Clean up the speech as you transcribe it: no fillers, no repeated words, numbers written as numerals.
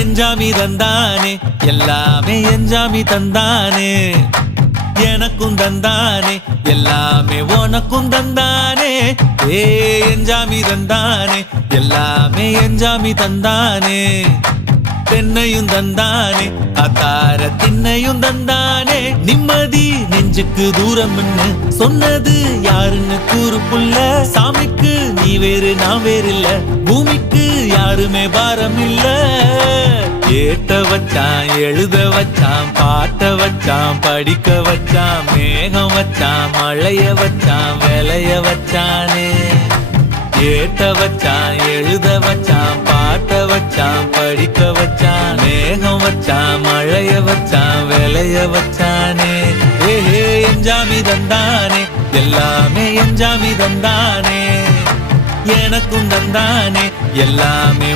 எஞ்சாமி தந்தானே எல்லாமே எஞ்சாமி தந்தானே எனக்கும் தந்தானே எல்லாமே உனக்கும் தந்தானே ஏ எஞ்சாமி தந்தானே எல்லாமே எஞ்சாமி தந்தானே தென்னையும் தந்தானே அத்தார திண்ணையும் தந்தானே நிம்மதி நெஞ்சுக்கு தூரம்னு சொன்னது யாருன்னு கூறு புள்ள சாமிக்கு நீ வேறு நான் வேறு இல்ல பூமிக்கு யாருமே பாரம் இல்ல ஏத்த வச்சான் எழுத வச்சான் பாட்ட வச்சான் படிக்க வச்சான் மேகம் வச்சான் மழைய வச்சான் விளைய வச்சானே ஏத்த வச்சான் எழுத வச்சான் பாட்ட வச்சான் படிக்க வச்சான் மேகம் வச்சான் மழைய வச்சான் விளைய வச்சானே ஏஹே எஞ்சாமி தந்தானே எல்லாமே எஞ்சாமி தந்தானே எனக்கும் தந்தானே எல்லாமே